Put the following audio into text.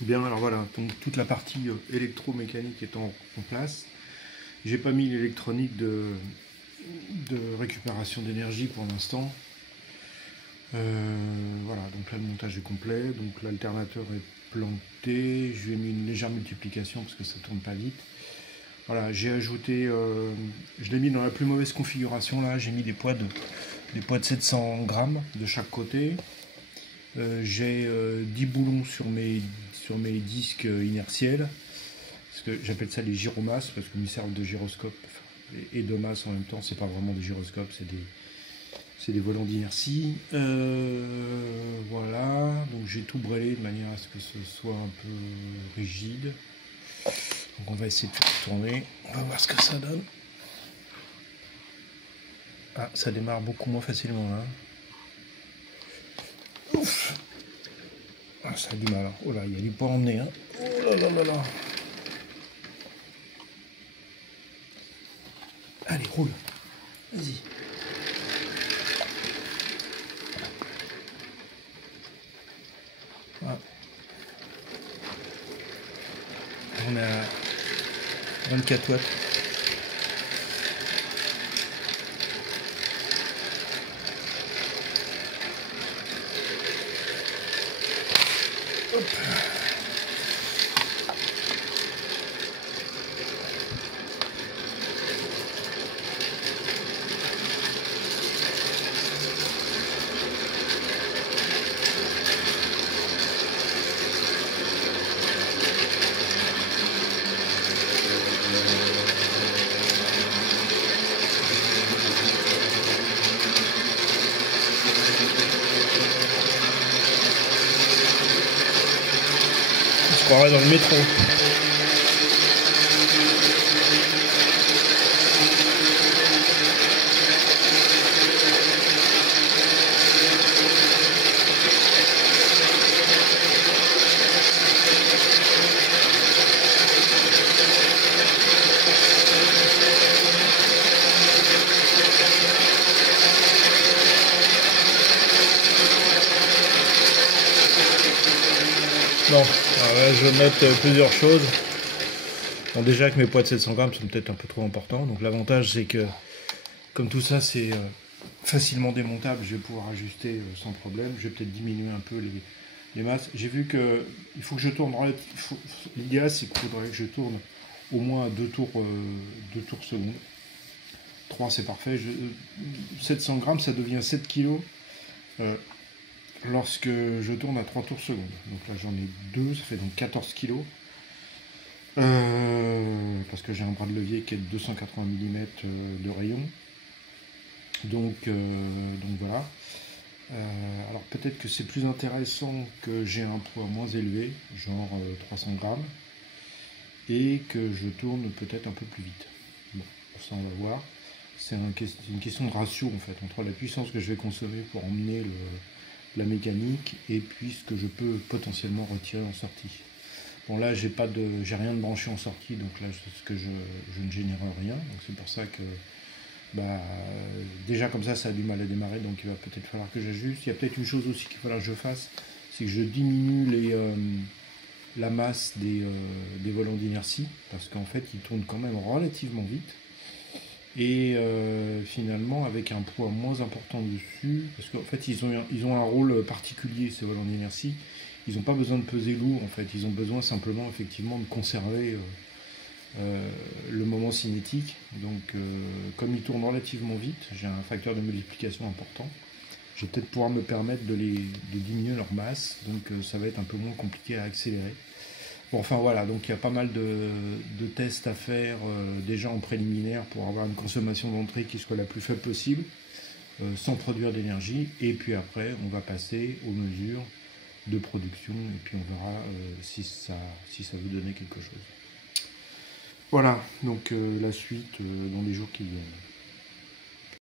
Bien, alors voilà, donc toute la partie électromécanique est en place. J'ai pas mis l'électronique de récupération d'énergie pour l'instant. Voilà, donc là le montage est complet, donc l'alternateur est planté, je lui ai mis une légère multiplication parce que ça tourne pas vite. Voilà, j'ai ajouté, je l'ai mis dans la plus mauvaise configuration là, j'ai mis des poids de 700 grammes de chaque côté. J'ai 10 boulons sur mes disques inertiels, parce que j'appelle ça les gyromasses, parce qu'ils me servent de gyroscope et de masse en même temps, c'est pas vraiment des gyroscopes, c'est des volants d'inertie. Voilà, donc j'ai tout brûlé de manière à ce que ce soit un peu rigide. Donc on va essayer de tout tourner, on va voir ce que ça donne. Ah, ça démarre beaucoup moins facilement là. Ouf. Ah, ça a du mal. Oh là, il y a du poids à emmener. Hein. Oh là là là là. Allez, roule. Vas-y. Ah. On est à 24 watts. Hop. On se croirait dans le métro. Bon, alors là, je note plusieurs choses. Bon, déjà que mes poids de 700 grammes sont peut-être un peu trop importants. Donc l'avantage c'est que comme tout ça c'est facilement démontable, je vais pouvoir ajuster sans problème. Je vais peut-être diminuer un peu les masses. J'ai vu que il faut que je tourne. L'idéal c'est qu'il faudrait que je tourne au moins à 2 tours secondes. 3 c'est parfait. 700 grammes ça devient 7 kg lorsque je tourne à 3 tours secondes. Donc là j'en ai 2, ça fait donc 14 kg. Parce que j'ai un bras de levier qui est de 280 mm de rayon. Donc voilà. Alors peut-être que c'est plus intéressant que j'ai un poids moins élevé, genre 300 grammes, et que je tourne peut-être un peu plus vite. Bon, ça on va voir. C'est une question de ratio en fait, entre la puissance que je vais consommer pour emmener la mécanique et puis ce que je peux potentiellement retirer en sortie. Bon là j'ai rien de branché en sortie, donc là je ne génère rien, donc c'est pour ça que déjà comme ça a du mal à démarrer, donc il va peut-être falloir que j'ajuste. Il y a peut-être une chose aussi qu'il va falloir que je fasse, c'est que je diminue la masse des volants d'inertie, parce qu'en fait ils tournent quand même relativement vite, et finalement avec un poids moins important dessus, parce qu'en fait ils ont un rôle particulier ces volants d'inertie. Ils n'ont pas besoin de peser lourd en fait, ils ont besoin simplement effectivement de conserver le moment cinétique. Donc comme ils tournent relativement vite, j'ai un facteur de multiplication important. Je vais peut-être pouvoir me permettre de diminuer leur masse, donc ça va être un peu moins compliqué à accélérer. Bon, enfin voilà, donc il y a pas mal de tests à faire déjà en préliminaire pour avoir une consommation d'entrée qui soit la plus faible possible, sans produire d'énergie, et puis après on va passer aux mesures de production et puis on verra si ça veut donner quelque chose. Voilà, donc la suite dans les jours qui viennent.